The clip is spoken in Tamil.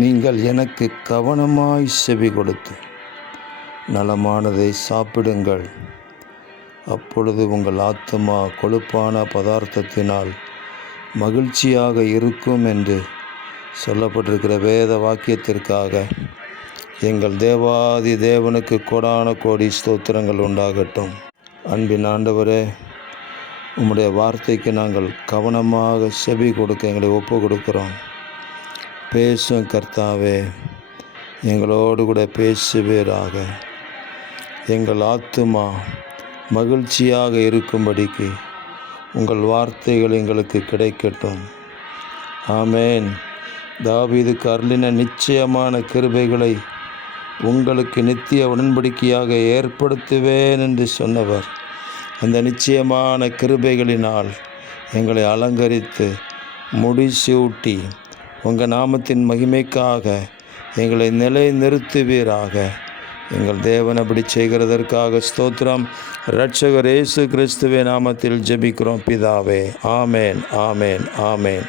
நீங்கள் எனக்கு கவனமாய் செவி கொடுத்து நலமானதை சாப்பிடுங்கள், அப்பொழுது உங்கள் ஆத்துமா கொழுப்பான பதார்த்தத்தினால் மகிழ்ச்சியாக இருக்கும் என்று சொல்லப்பட்டிருக்கிற வேத வாக்கியத்திற்காக எங்கள் தேவாதி தேவனுக்கு கோடான கோடி ஸ்தோத்திரங்கள் உண்டாகட்டும். அன்பின் ஆண்டவரே, உம்முடைய வார்த்தைக்கு நாங்கள் கவனமாக செவி கொடுக்க எங்களை ஒப்பு கொடுக்கிறோம். பேசும் கர்த்தாவே, எங்களோடு கூட பேசுவீராக. எங்கள் ஆத்துமா மகிழ்ச்சியாக இருக்கும்படிக்கு உங்கள் வார்த்தைகள் எங்களுக்கு கிடைக்கட்டும். ஆமேன். தாவீதுக்கு அருளின நிச்சயமான கிருபைகளை உங்களுக்கு நித்திய உடன்படிக்கையாக ஏற்படுத்துவேன் என்று சொன்னவர், அந்த நிச்சயமான கிருபைகளினால் எங்களை அலங்கரித்து முடிசூட்டி உங்கள் நாமத்தின் மகிமைக்காக எங்களை நிலை நிறுத்துவீராக. எங்கள் தேவன் அப்படி செய்கிறதற்காக ஸ்தோத்திரம். இரட்சகர் இயேசு கிறிஸ்துவின் நாமத்தில் ஜெபிக்கிறோம் பிதாவே. ஆமேன், ஆமேன், ஆமேன்.